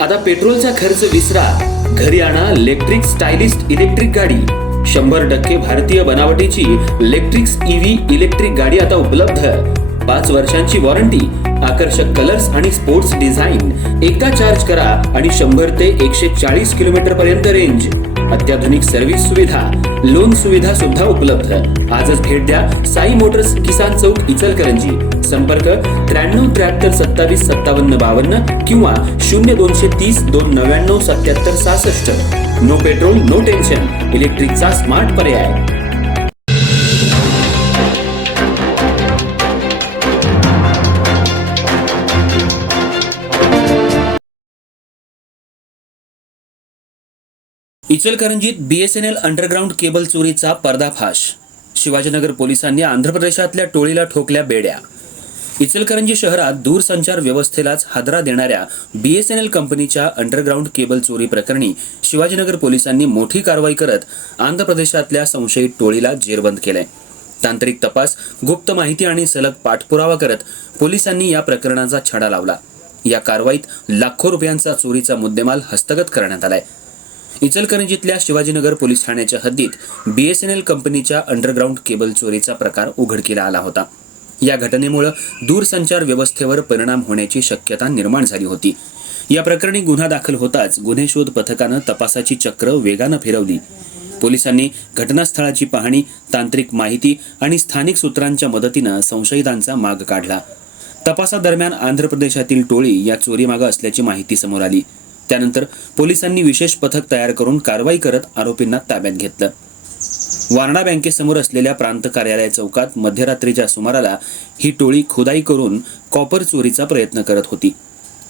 आता पेट्रोलचा खर्च विसरा, घरी आणा इलेक्ट्रिक स्टायलिस्ट इलेक्ट्रिक गाडी। 100% भारतीय बनावटीची इलेक्ट्रिक्स ईव्ही इलेक्ट्रिक गाडी आता उपलब्ध। 5 वर्षांची वॉरंटी, आकर्षक कलर्स आणि स्पोर्ट्स डिझाइन। एकदा चार्ज करा आणि 100 ते 140 किलोमीटर पर्यंत रेंज। अत्याधुनिक सर्व्हिस सुविधा, लोन सुविधा सुद्धा उपलब्ध। आजच भेट द्या साई मोटर्स, किसान चौक, इचलकरंजी। संपर्क 93 73 27 57 52 किंवा 0230 299 77 66। नो पेट्रोल नो टेन्शन, इलेक्ट्रिकचा स्मार्ट पर्याय। इचलकरंजीत बीएसएनएल अंडरग्राउंड केबल चोरीचा पर्दाफाश। शिवाजीनगर पोलिसांनी आंध्र प्रदेशातल्या टोळीला ठोकल्या बेड्या। इचलकरंजी शहरात दूरसंचार व्यवस्थेलाच हादरा देणाऱ्या बीएसएनएल कंपनीच्या अंडरग्राउंड केबल चोरी प्रकरणी शिवाजीनगर पोलिसांनी मोठी कारवाई करत आंध्र प्रदेशातल्या संशयित टोळीला जेरबंद केलंय। तांत्रिक तपास, गुप्त माहिती आणि सलग पाठपुरावा करत पोलिसांनी या प्रकरणाचा छडा लावला। या कारवाईत लाखो रुपयांचा चोरीचा मुद्देमाल हस्तगत करण्यात आलाय। इचलकरंजीतल्या शिवाजीनगर पोलीस ठाण्याच्या हद्दीत बीएसएनएल कंपनीच्या अंडरग्राउंड केबल चोरीचा प्रकार उघडकीला आला होता। या घटनेमुळे दूरसंचार व्यवस्थेवर परिणाम होण्याची शक्यता निर्माण झाली होती। या प्रकरणी गुन्हा दाखल होताच गुन्हे शोध पथकानं तपासाची चक्र वेगानं फिरवली। पोलिसांनी घटनास्थळाची पाहणी, तांत्रिक माहिती आणि स्थानिक सूत्रांच्या मदतीनं संशयितांचा माग काढला। तपासादरम्यान आंध्र प्रदेशातील टोळी या चोरीमागे असल्याची माहिती समोर आली। त्यानंतर पोलिसांनी विशेष पथक तयार करून कारवाई करत आरोपींना ताब्यात घेतलं। वारणा बँकेसमोर असलेल्या प्रांत कार्यालय चौकात मध्यरात्रीच्या सुमाराला ही टोळी खुदाई करून कॉपर चोरीचा प्रयत्न करत होती।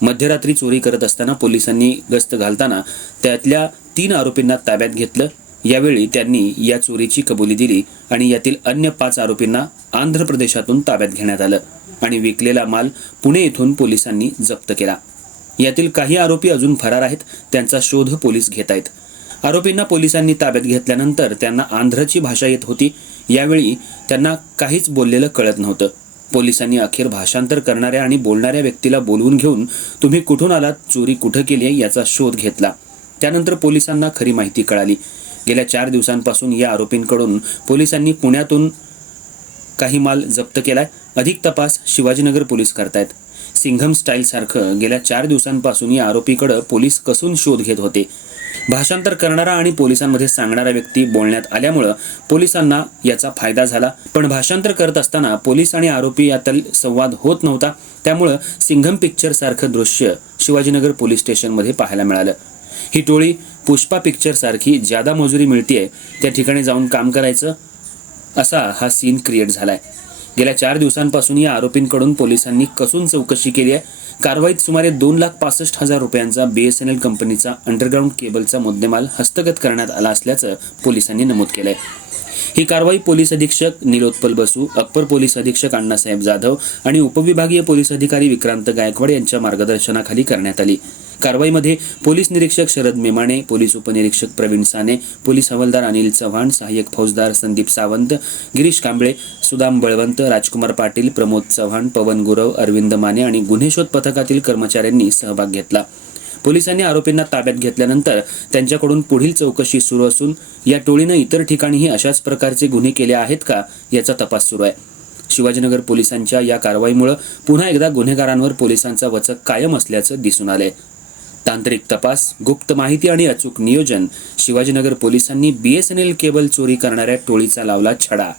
मध्यरात्री चोरी करत असताना पोलिसांनी गस्त घालताना त्यातल्या 3 आरोपींना ताब्यात घेतलं। यावेळी त्यांनी या चोरीची कबुली दिली आणि यातील अन्य 5 आरोपींना आंध्र प्रदेशातून ताब्यात घेण्यात आलं आणि विकलेला माल पुणे येथून पोलिसांनी जप्त केला। यातील काही आरोपी अजून फरार आहेत, त्यांचा शोध पोलीस घेत आहेत। आरोपींना पोलिसांनी ताब्यात घेतल्यानंतर त्यांना आंध्रची भाषा येत होती। यावेळी त्यांना काहीच बोललेलं कळत नव्हतं। पोलिसांनी अखेर भाषांतर करणाऱ्या आणि बोलणाऱ्या व्यक्तीला बोलवून घेऊन तुम्ही कुठून आलात, चोरी कुठं केली याचा शोध घेतला। त्यानंतर पोलिसांना खरी माहिती कळाली। गेल्या 4 दिवसांपासून या आरोपींकडून पोलिसांनी पुण्यातून काही माल जप्त केलाय। अधिक तपास शिवाजीनगर पोलीस करतायत। सिंघम स्टाईल सारखं गेल्या 4 दिवसांपासून या आरोपीकडे पोलीस कसून शोध घेत होते। भाषांतर करणारा आणि पोलिसांमध्ये सांगणारा व्यक्ती बोलण्यात आल्यामुळे पोलिसांना याचा फायदा झाला। पण भाषांतर करत असताना पोलीस आणि आरोपी यातील संवाद होत नव्हता। त्यामुळे सिंघम पिक्चर सारखं दृश्य शिवाजीनगर पोलीस स्टेशनमध्ये पाहायला मिळालं। ही टोळी पुष्पा पिक्चर सारखी ज्यादा मजुरी मिळतीये त्या ठिकाणी जाऊन काम करायचं, असा हा सीन क्रिएट झालाय। गेल्या 4 दिवसांपासून या आरोपींकडून पोलिसांनी कसून चौकशी केली आहे। कारवाईत सुमारे 2,65,000 रुपयांचा बीएसएनएल कंपनीचा अंडरग्राउंड केबलचा मुद्देमाल हस्तगत करण्यात आला असल्याचं पोलिसांनी नमूद केलंय। ही कारवाई पोलीस अधीक्षक निलोत्पल बसू, अप्पर पोलीस अधीक्षक अण्णासाहेब जाधव आणि उपविभागीय पोलीस अधिकारी विक्रांत गायकवाड यांच्या मार्गदर्शनाखाली करण्यात आली। कारवाईमध्ये पोलीस निरीक्षक शरद मेमाणे, पोलीस उपनिरीक्षक प्रवीण साने, पोलीस हवालदार अनिल चव्हाण, सहाय्यक फौजदार संदीप सावंत, गिरीश कांबळे, सुदाम बळवंत, राजकुमार पाटील, प्रमोद चव्हाण, पवन गुरव, अरविंद माने आणि गुन्हे शोध पथकातील कर्मचाऱ्यांनी सहभाग घेतला। पोलिसांनी आरोपींना ताब्यात घेतल्यानंतर त्यांच्याकडून पुढील चौकशी सुरू असून या टोळीनं इतर ठिकाणीही अशाच प्रकारचे गुन्हे केले आहेत का याचा तपास सुरू आहे। शिवाजीनगर पोलिसांच्या या कारवाईमुळे पुन्हा एकदा गुन्हेगारांवर पोलिसांचा वचक कायम असल्याचं दिसून आलंय। तांत्रिक तपास, गुप्त माहिती आणि अचूक नियोजन, शिवाजीनगर पोलिसांनी बीएसएनएल केबल चोरी करणाऱ्या टोळीचा लावला छडा।